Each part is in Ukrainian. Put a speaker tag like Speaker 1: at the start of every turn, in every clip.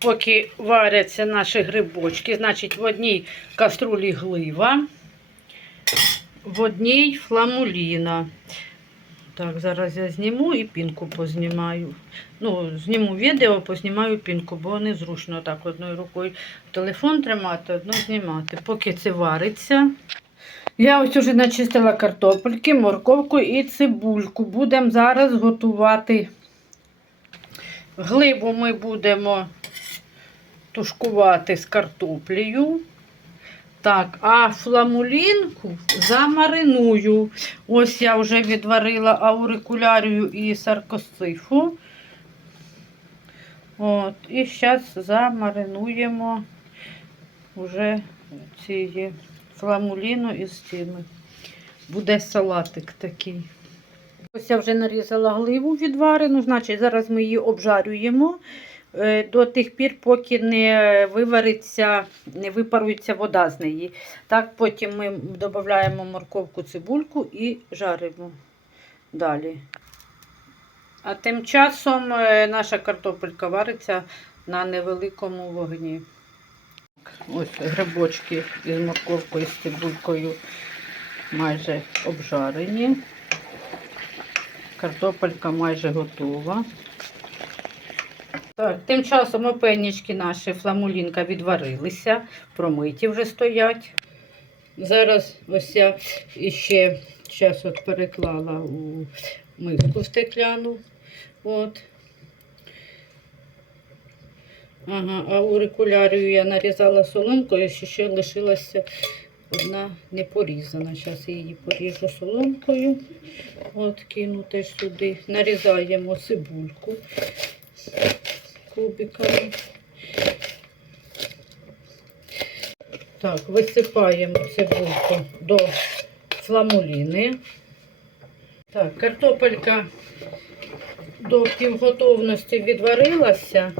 Speaker 1: Поки варяться наші грибочки, значить в одній каструлі глива, в одній фламуліна. Так, зараз я зніму і пінку познімаю. Ну, зніму відео, познімаю пінку, бо незручно так одною рукою телефон тримати, одну знімати. Поки це вариться. Я ось уже начистила картопельки, морковку і цибульку. Будемо зараз готувати гливу ми будемо тушкувати з картоплею. Так, а фламулінку замариную. Ось я вже відварила аурикулярію і саркосифу. От, і зараз замаринуємо вже цієї фламуліну із цими. Буде салатик такий. Ось я вже нарізала гливу відварену, значить зараз ми її обжарюємо до тих пір, поки не вивариться, не випарується вода з неї. Так, потім ми додаємо морковку, цибульку і жаримо далі. А тим часом е, наша картопелька вариться на невеликому вогні. Ось грибочки із морковкою, з цибулькою майже обжарені. Картопелька майже готова. Так, тим часом опенічки наші фламулінка відварилися, промиті вже стоять. Зараз ось я іще зараз от переклала у миску стекляну. От. Ага, а аурикулярію я нарізала соломкою, ще лишилася одна не порізана. Зараз я її поріжу соломкою. От кину теж сюди. Нарізаємо цибульку кубиками. Так, висипаємо цибульку до фламуліни. Так, картопелька до півготовності відварилася.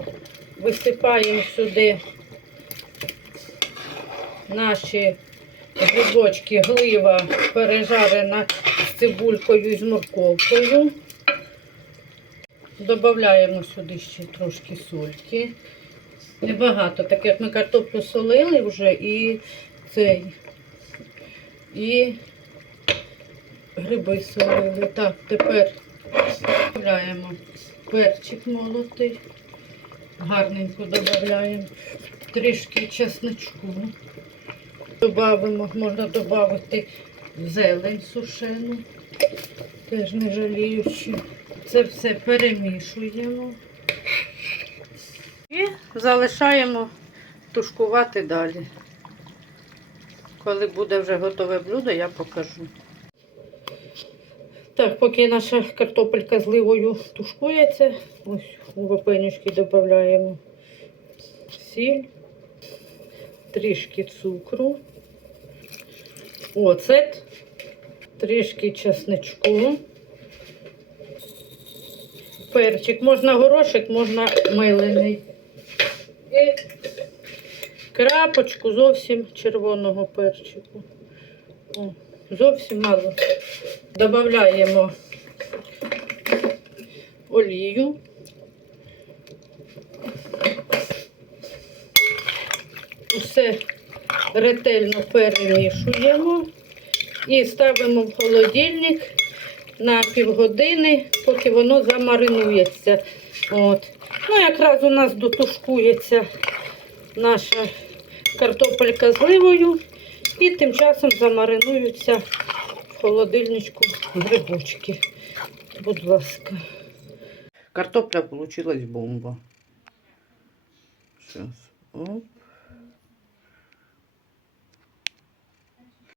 Speaker 1: Висипаємо сюди наші грибочки, глива пережарена з цибулькою і з морковкою. Додаємо сюди ще трошки сольки. Небагато, так як ми картоплю солили вже і цей. І гриби солили. Так, тепер додаємо перчик молотий. Гарненько додаємо. Трішки чесничку. Добавимо, можна додати зелень сушену, теж не жаліючи. Це все перемішуємо і залишаємо тушкувати далі. Коли буде вже готове блюдо, я покажу. Так, поки наша картопелька з ливою тушкується, ось у вапенюшки додаємо сіль, трішки цукру, оцет, трішки чесничку, перчик. Можна горошик, можна милений. І крапочку зовсім червоного перчику. О, зовсім мало. Додаємо олію. Усе ретельно перемішуємо і ставимо в холодильник на півгодини, поки воно замаринується. От. Ну, якраз у нас дотушкується наша картопелька з ливою, і тим часом замаринуються в холодильничку грибочки. Будь ласка. Картопля вийшла бомба. Зараз. Оп.